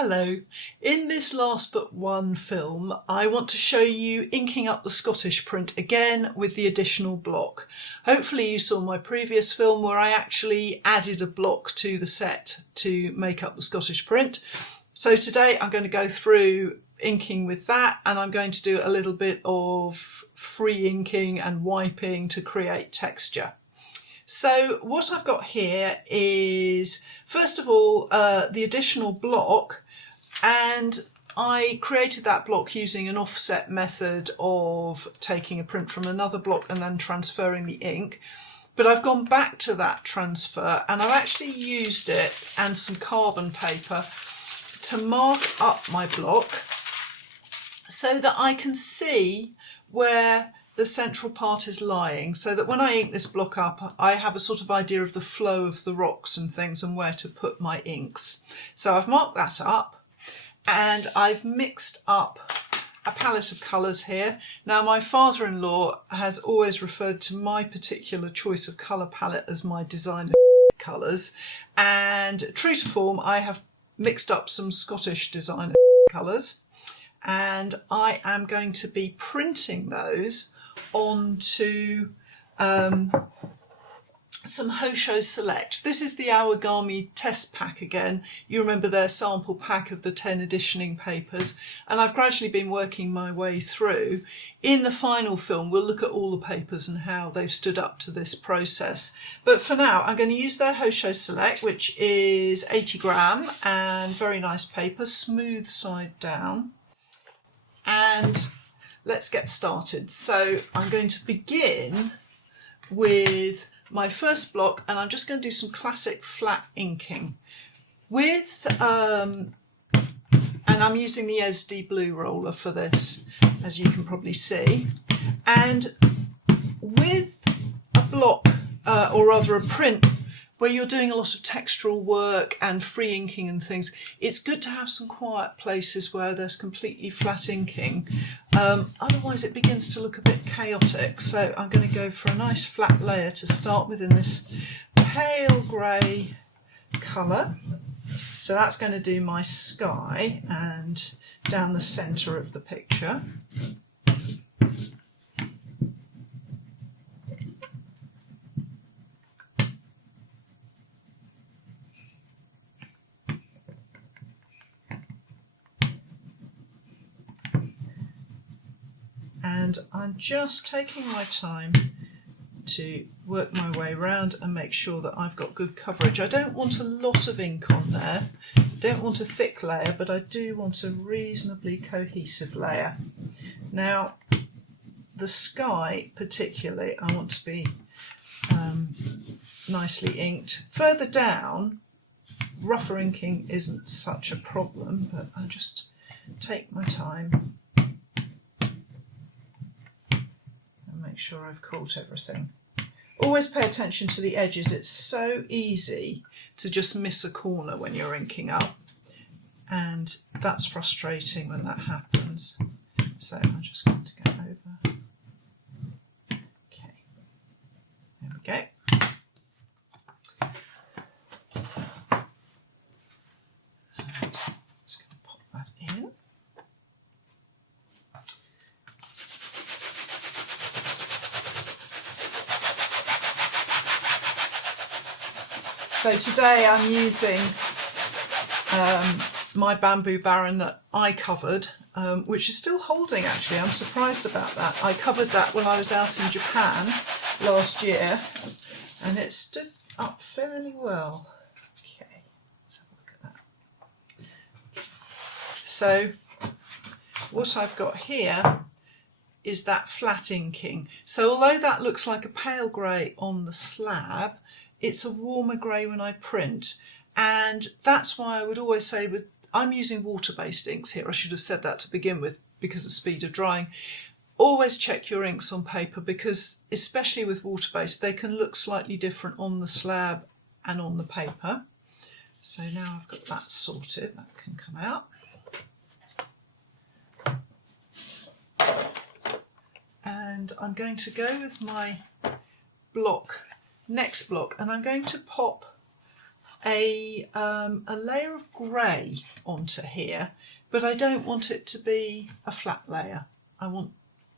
Hello. In this last but one film, I want to show you inking up the Scottish print again with the additional block. Hopefully you saw my previous film where I actually added a block to the set to make up the Scottish print. So today I'm going to go through inking with that, and I'm going to do a little bit of free inking and wiping to create texture. So what I've got here is, first of all, the additional block, and I created that block using an offset method of taking a print from another block and then transferring the ink. But I've gone back to that transfer and I've actually used it and some carbon paper to mark up my block so that I can see where the central part is lying, so that when I ink this block up, I have a sort of idea of the flow of the rocks and things and where to put my inks. So I've marked that up and I've mixed up a palette of colours here. Now my father-in-law has always referred to my particular choice of colour palette as my designer colours, and true to form I have mixed up some Scottish designer colours, and I am going to be printing those onto some Hosho Select. This is the Origami test pack again. You remember their sample pack of the 10 editioning papers, and I've gradually been working my way through. In the final film we'll look at all the papers and how they've stood up to this process, but for now I'm going to use their Hosho Select, which is 80 gram and very nice paper, smooth side down. And let's get started. So I'm going to begin with my first block, and I'm just going to do some classic flat inking with, and I'm using the SD Blue roller for this, as you can probably see. And with a block, or rather a print, where you're doing a lot of textural work and free inking and things, it's good to have some quiet places where there's completely flat inking. Otherwise it begins to look a bit chaotic. So I'm going to go for a nice flat layer to start with in this pale grey colour. So that's going to do my sky and down the centre of the picture. And I'm just taking my time to work my way around and make sure that I've got good coverage. I don't want a lot of ink on there, don't want a thick layer, but I do want a reasonably cohesive layer. Now the sky particularly I want to be nicely inked. Further down, rougher inking isn't such a problem, but I'll just take my time. Make sure I've caught everything. Always pay attention to the edges. It's so easy to just miss a corner when you're inking up, and that's frustrating when that happens. So I'm just going to go over. Okay, there we go. And just going to pop that in. So today I'm using my bamboo baron that I covered, which is still holding actually. I'm surprised about that. I covered that when I was out in Japan last year and it stood up fairly well. Okay, let's have a look at that. Okay. So what I've got here is that flat inking. So although that looks like a pale grey on the slab, it's a warmer grey when I print, and that's why I would always say I'm using water-based inks here. I should have said that to begin with because of speed of drying. Always check your inks on paper, because especially with water-based they can look slightly different on the slab and on the paper. So now I've got that sorted, that can come out. And I'm going to go with my block, next block, and I'm going to pop a layer of grey onto here, but I don't want it to be a flat layer. I want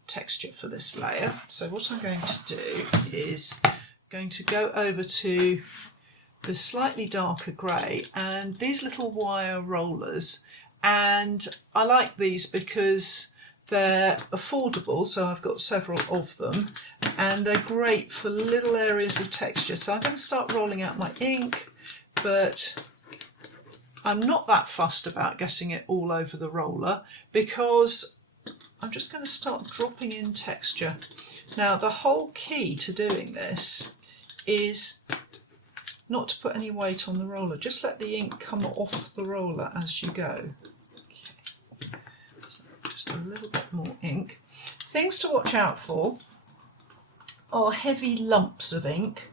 texture for this layer. So what I'm going to do is going to go over to the slightly darker grey and these little wire rollers, and I like these because they're affordable, so I've got several of them, and they're great for little areas of texture. So I'm going to start rolling out my ink, but I'm not that fussed about getting it all over the roller because I'm just going to start dropping in texture. Now the whole key to doing this is not to put any weight on the roller, just let the ink come off the roller as you go. Okay. So just a little bit more ink. Things to watch out for are heavy lumps of ink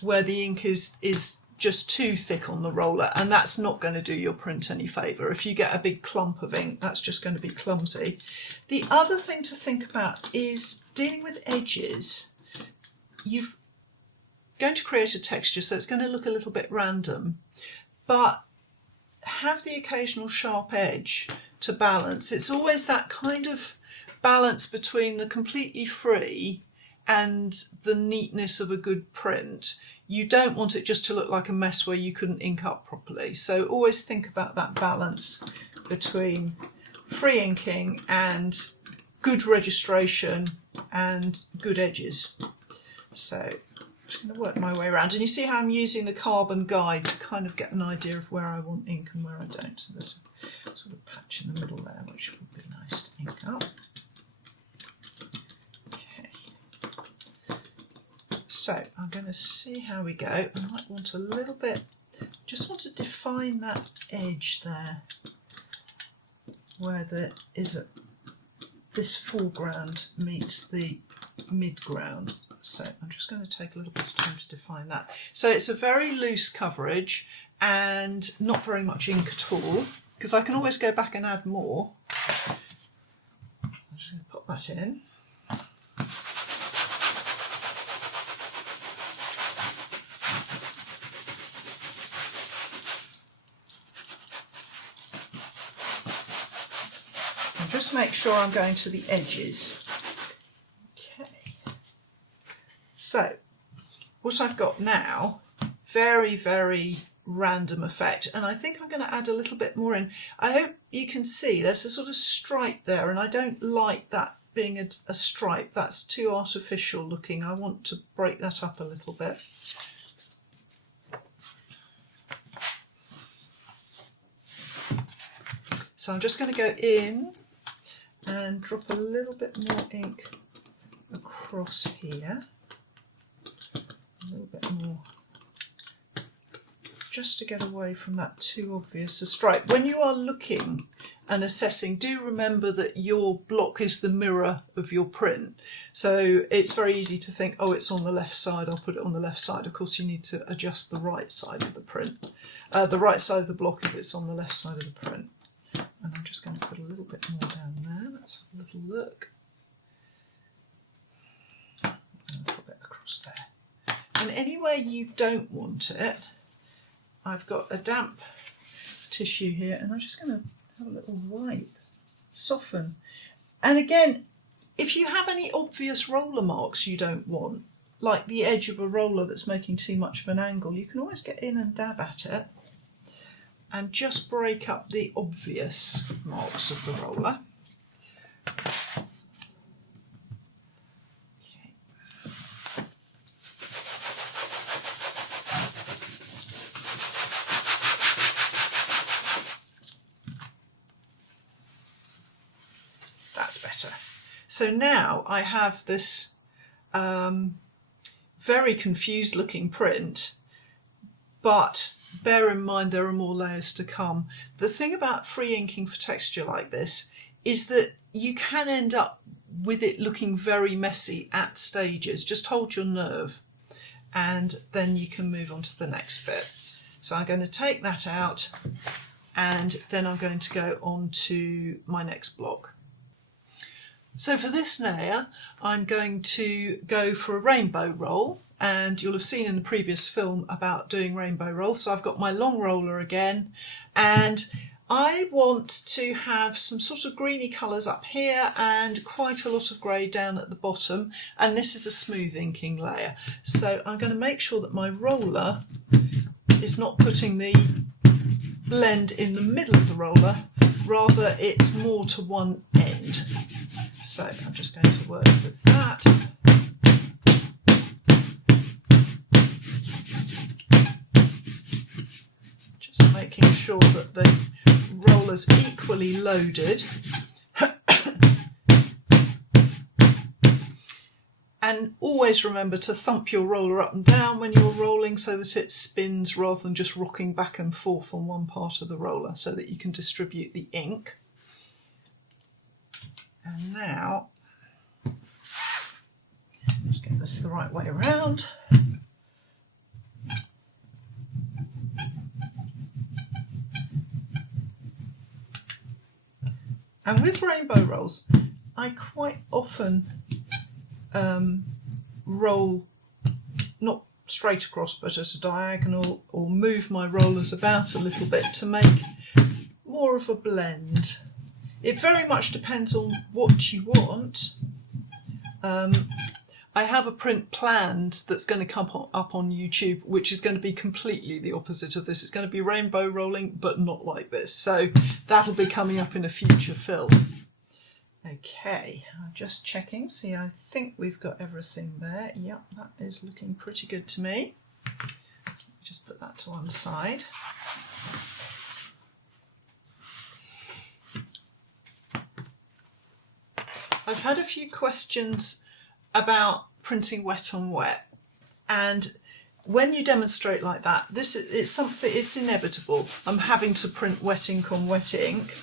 where the ink is just too thick on the roller, and that's not going to do your print any favour. If you get a big clump of ink, that's just going to be clumsy. The other thing to think about is dealing with edges. You're going to create a texture, so it's going to look a little bit random, but have the occasional sharp edge to balance. It's always that kind of balance between the completely free and the neatness of a good print. You don't want it just to look like a mess where you couldn't ink up properly. So always think about that balance between free inking and good registration and good edges. So I'm just going to work my way around. And you see how I'm using the carbon guide to kind of get an idea of where I want ink and where I don't. So there's a sort of patch in the middle there, which would be nice to ink up. So I'm going to see how we go. I might want a little bit, just want to define that edge there where there is this foreground meets the midground. So I'm just going to take a little bit of time to define that. So it's a very loose coverage and not very much ink at all, because I can always go back and add more. I'm just going to pop that in. Just make sure I'm going to the edges. Okay. So what I've got now, very, very random effect, and I think I'm going to add a little bit more in. I hope you can see there's a sort of stripe there, and I don't like that being a stripe. That's too artificial looking. I want to break that up a little bit. So I'm just going to go in and drop a little bit more ink across here, a little bit more, just to get away from that too obvious a stripe. When you are looking and assessing, do remember that your block is the mirror of your print. So it's very easy to think, oh, it's on the left side, I'll put it on the left side. Of course, you need to adjust the right side of the print, the right side of the block if it's on the left side of the print. And I'm just going to put a little bit more down there. Let's have a little look. And put it across there. And anywhere you don't want it, I've got a damp tissue here, and I'm just going to have a little wipe, soften. And again, if you have any obvious roller marks you don't want, like the edge of a roller that's making too much of an angle, you can always get in and dab at it and just break up the obvious marks of the roller. Okay. That's better. So now I have this very confused looking print, but bear in mind there are more layers to come. The thing about free inking for texture like this is that you can end up with it looking very messy at stages. Just hold your nerve and then you can move on to the next bit. So I'm going to take that out and then I'm going to go on to my next block. So for this layer, I'm going to go for a rainbow roll, and you'll have seen in the previous film about doing rainbow rolls. So I've got my long roller again, and I want to have some sort of greeny colours up here and quite a lot of grey down at the bottom, and this is a smooth inking layer. So I'm going to make sure that my roller is not putting the blend in the middle of the roller, rather it's more to one end. So I'm just going to work with that. Just making sure that the roller's equally loaded. And always remember to thump your roller up and down when you're rolling so that it spins rather than just rocking back and forth on one part of the roller, so that you can distribute the ink. And now, let's get this the right way around. And with rainbow rolls, I quite often roll not straight across but at a diagonal, or move my rollers about a little bit to make more of a blend. It very much depends on what you want. I have a print planned that's going to come up on YouTube, which is going to be completely the opposite of this. It's going to be rainbow rolling, but not like this. So that'll be coming up in a future film. Okay, I'm just checking. See, I think we've got everything there. Yep, that is looking pretty good to me. So let me just put that to one side. I've had a few questions about printing wet on wet, and when you demonstrate like that, it's inevitable. I'm having to print wet ink on wet ink.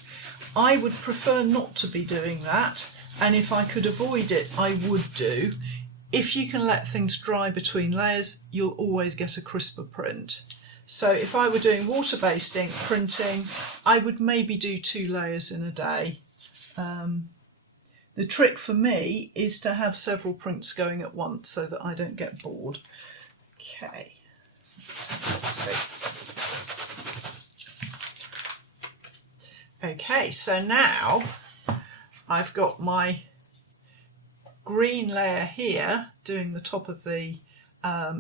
I would prefer not to be doing that, and if I could avoid it, I would do. If you can let things dry between layers, you'll always get a crisper print. So if I were doing water-based ink printing, I would maybe do 2 layers in a day. The trick for me is to have several prints going at once so that I don't get bored. Okay, let's see. Okay, so now I've got my green layer here doing the top of the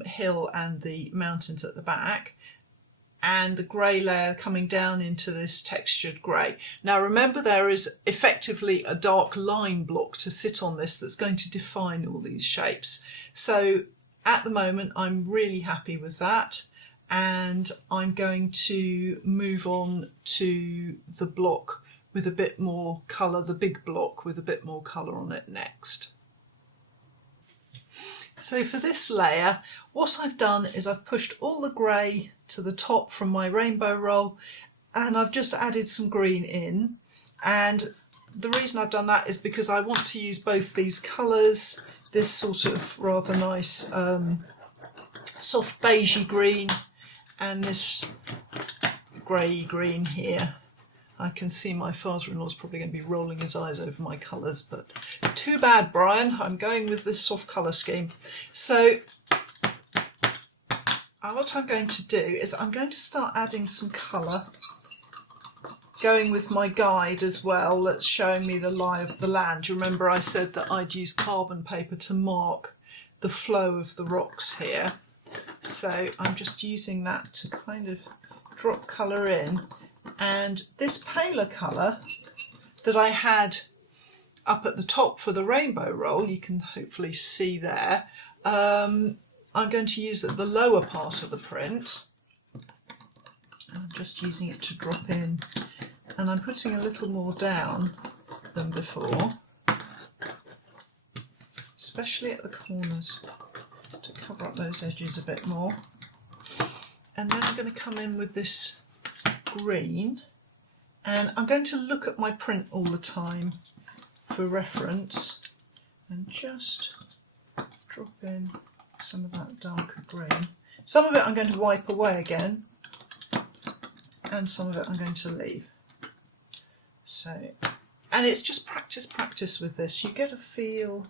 hill and the mountains at the back, and the grey layer coming down into this textured grey. Now remember, there is effectively a dark line block to sit on this that's going to define all these shapes. So at the moment I'm really happy with that, and I'm going to move on to the block with a bit more colour, the big block with a bit more colour on it next. So for this layer, what I've done is I've pushed all the grey to the top from my rainbow roll, and I've just added some green in. And the reason I've done that is because I want to use both these colours, this sort of rather nice soft beigey green and this grey green here. I can see my father-in-law's probably going to be rolling his eyes over my colours, but too bad, Brian, I'm going with this soft colour scheme. So what I'm going to do is I'm going to start adding some colour, going with my guide as well that's showing me the lie of the land. You remember I said that I'd use carbon paper to mark the flow of the rocks here. So I'm just using that to kind of drop colour in. And this paler colour that I had up at the top for the rainbow roll, you can hopefully see there, I'm going to use at the lower part of the print. I'm just using it to drop in, and I'm putting a little more down than before, especially at the corners, to cover up those edges a bit more. And then I'm going to come in with this green, and I'm going to look at my print all the time for reference and just drop in some of that darker green. Some of it I'm going to wipe away again, and some of it I'm going to leave. So, and it's just practice with this. You get a feel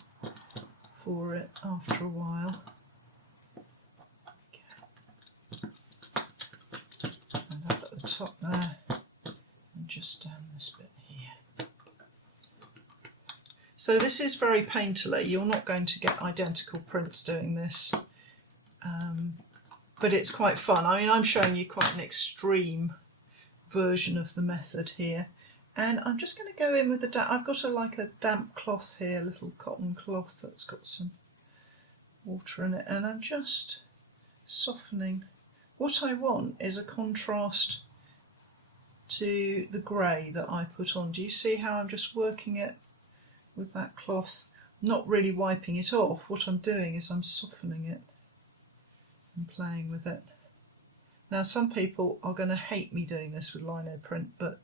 for it after a while. the top there and just down this bit here. So this is very painterly. You're not going to get identical prints doing this, but it's quite fun. I mean, I'm showing you quite an extreme version of the method here. And I'm just going to go in with the I've got like a damp cloth here, a little cotton cloth that's got some water in it, and I'm just softening. What I want is a contrast to the grey that I put on. Do you see how I'm just working it with that cloth? I'm not really wiping it off. What I'm doing is I'm softening it and playing with it. Now, some people are going to hate me doing this with lino print, but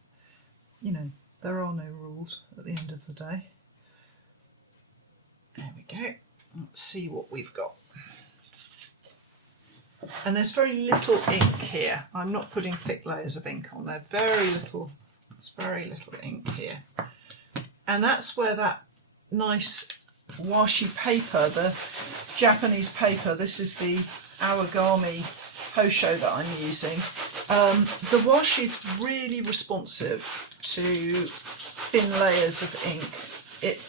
you know, there are no rules at the end of the day. There we go. Let's see what we've got. And there's very little ink here. I'm not putting thick layers of ink on there. There's very little ink here. And that's where that nice washi paper, the Japanese paper, this is the origami Hosho that I'm using. The washi is really responsive to thin layers of ink. It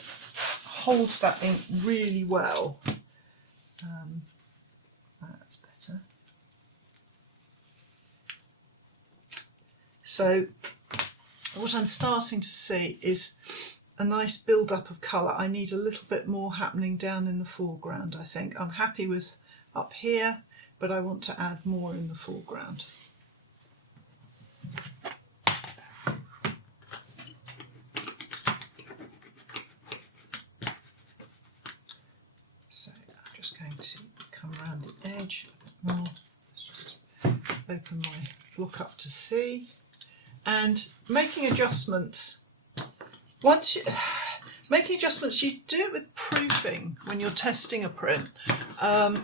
holds that ink really well. That's better. So what I'm starting to see is a nice build-up of colour. I need a little bit more happening down in the foreground, I think. I'm happy with up here, but I want to add more in the foreground. So I'm just going to come around the edge a bit more. Let's just open my book up to see. And making adjustments. Making adjustments, you do it with proofing when you're testing a print.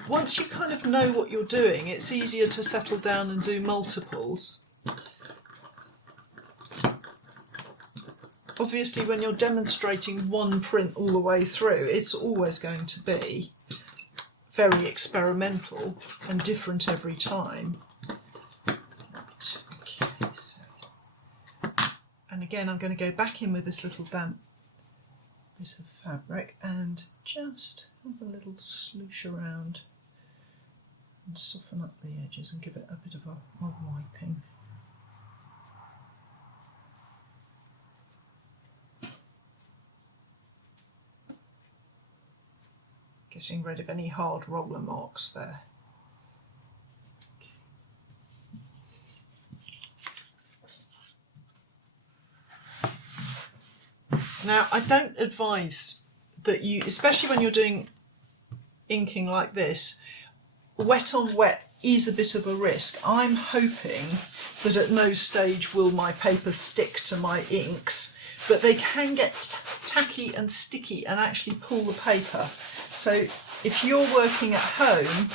Once you kind of know what you're doing, it's easier to settle down and do multiples. Obviously, when you're demonstrating one print all the way through, it's always going to be very experimental and different every time. Right, okay, so. And again, I'm going to go back in with this little damp bit of fabric and just have a little sloosh around and soften up the edges and give it a bit of a wiping. Getting rid of any hard roller marks there. Now, I don't advise that you, especially when you're doing inking like this, wet on wet is a bit of a risk. I'm hoping that at no stage will my paper stick to my inks, but they can get tacky and sticky and actually pull the paper. So if you're working at home,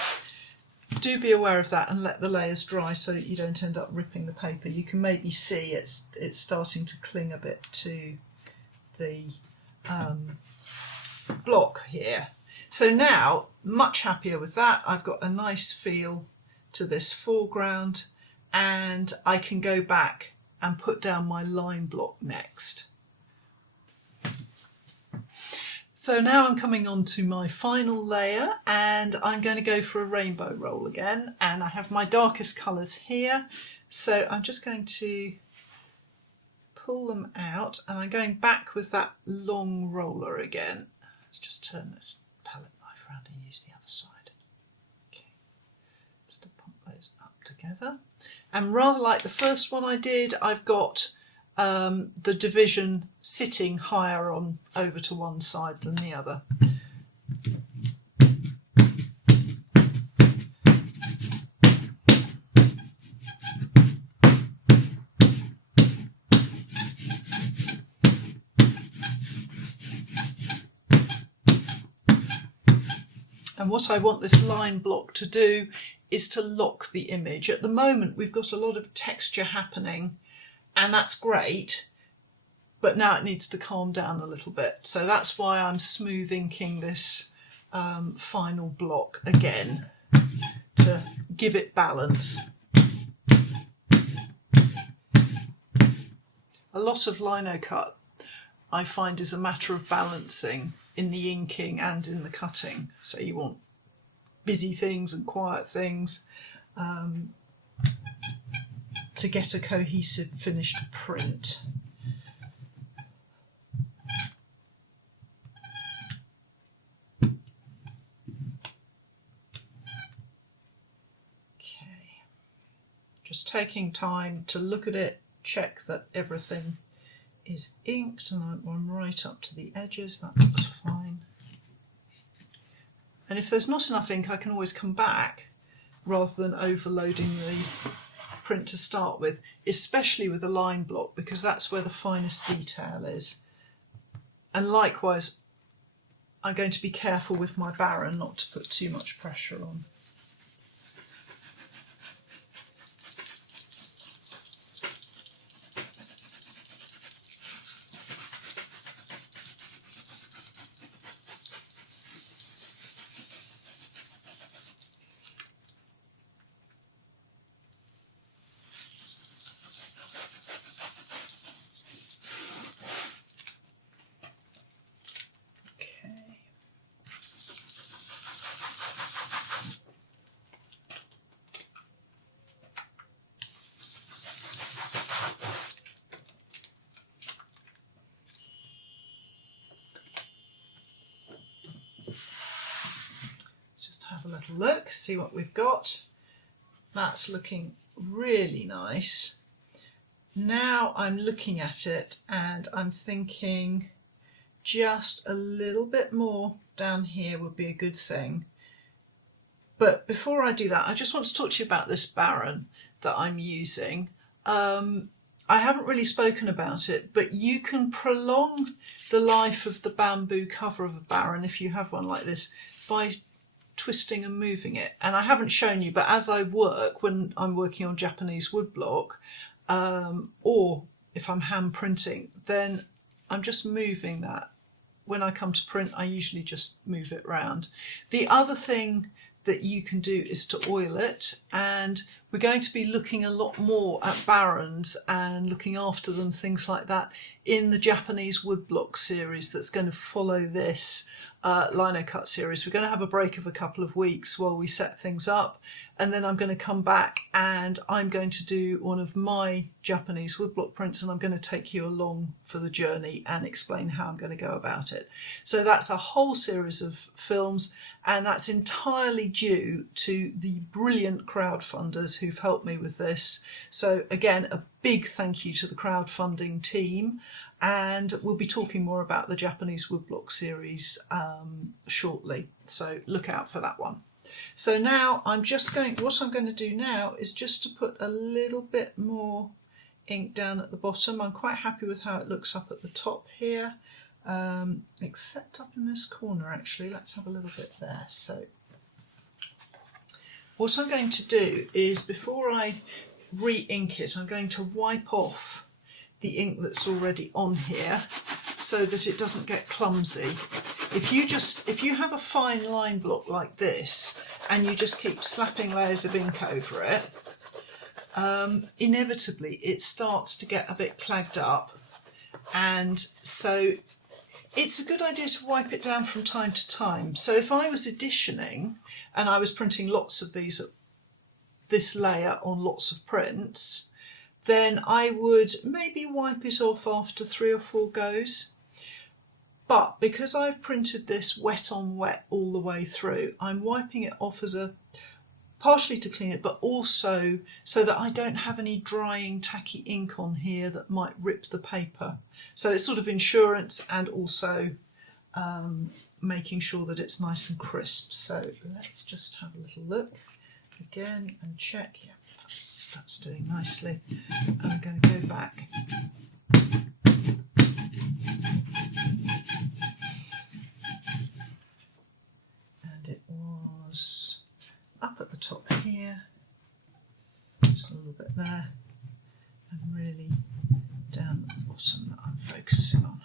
do be aware of that and let the layers dry so that you don't end up ripping the paper. You can maybe see it's starting to cling a bit to the block here. So now, much happier with that. I've got a nice feel to this foreground, and I can go back and put down my line block next. So now I'm coming on to my final layer, and I'm going to go for a rainbow roll again, and I have my darkest colours here, so I'm just going to pull them out, and I'm going back with that long roller again. Let's just turn this palette knife around and use the other side. Okay, just to pump those up together. And rather like the first one I did, I've got the division sitting higher on over to one side than the other. And what I want this line block to do is to lock the image. At the moment, we've got a lot of texture happening, and that's great, but now it needs to calm down a little bit. So that's why I'm smooth inking this final block again to give it balance. A lot of lino cut I find is a matter of balancing in the inking and in the cutting. So you want busy things and quiet things to get a cohesive finished print. Okay, just taking time to look at it, check that everything is inked, and I'm right up to the edges. That looks fine. And if there's not enough ink, I can always come back rather than overloading the print to start with, especially with a line block, because that's where the finest detail is. And likewise, I'm going to be careful with my Baron not to put too much pressure on. Have a little look, see what we've got. That's looking really nice. Now I'm looking at it and I'm thinking just a little bit more down here would be a good thing. But before I do that, I just want to talk to you about this Baron that I'm using. I haven't really spoken about it, but you can prolong the life of the bamboo cover of a Baron, if you have one like this, by twisting and moving it. And I haven't shown you, but as I work, when I'm working on Japanese woodblock, or if I'm hand printing, then I'm just moving that. When I come to print, I usually just move it around. The other thing that you can do is to oil it, and we're going to be looking a lot more at Barons and looking after them, things like that, in the Japanese woodblock series that's going to follow this lino cut series. We're going to have a break of a couple of weeks while we set things up, and then I'm going to come back and I'm going to do one of my Japanese woodblock prints, and I'm going to take you along for the journey and explain how I'm going to go about it. So that's a whole series of films, and that's entirely due to the brilliant crowdfunders who've helped me with this. So again, a big thank you to the crowdfunding team, and we'll be talking more about the Japanese woodblock series shortly, so look out for that one. So now what I'm going to do now is just to put a little bit more ink down at the bottom. I'm quite happy with how it looks up at the top here, except up in this corner actually. Let's have a little bit there. So what I'm going to do is, before I re-ink it, I'm going to wipe off the ink that's already on here so that it doesn't get clumsy. If you have a fine line block like this and you just keep slapping layers of ink over it, inevitably it starts to get a bit clagged up, and so it's a good idea to wipe it down from time to time. So if I was editioning and I was printing lots of this layer on lots of prints, then I would maybe wipe it off after 3 or 4 goes. But because I've printed this wet on wet all the way through, I'm wiping it off partially to clean it, but also so that I don't have any drying tacky ink on here that might rip the paper. So it's sort of insurance, and also making sure that it's nice and crisp. So let's just have a little look again and check. Yeah, that's doing nicely. And I'm going to go back. And it was up at the top here, just a little bit there, and really down at the bottom that I'm focusing on.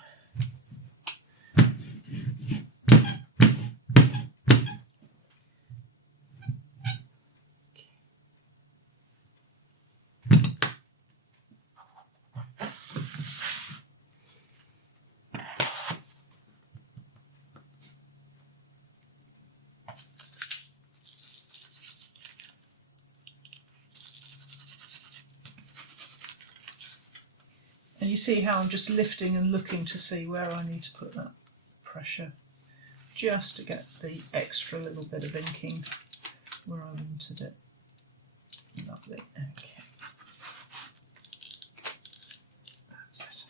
And you see how I'm just lifting and looking to see where I need to put that pressure, just to get the extra little bit of inking where I wanted it. Lovely, okay. That's better.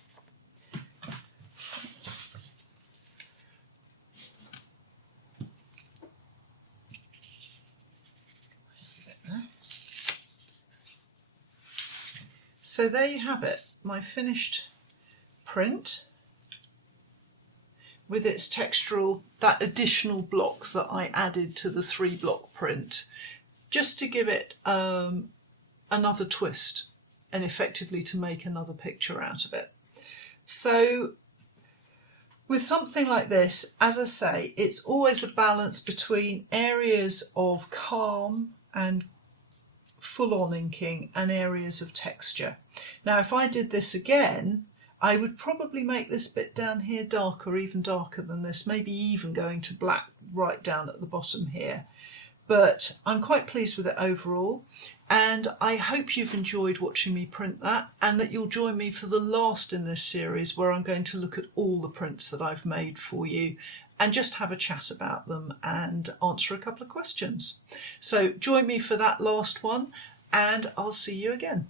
So there you have it, my finished print with its textural, that additional block that I added to the 3-block print, just to give it another twist and effectively to make another picture out of it. So with something like this, as I say, it's always a balance between areas of calm and full-on inking and areas of texture. Now if I did this again, I would probably make this bit down here darker, even darker than this, maybe even going to black right down at the bottom here. But I'm quite pleased with it overall, and I hope you've enjoyed watching me print that, and that you'll join me for the last in this series, where I'm going to look at all the prints that I've made for you and just have a chat about them and answer a couple of questions. So join me for that last one, and I'll see you again.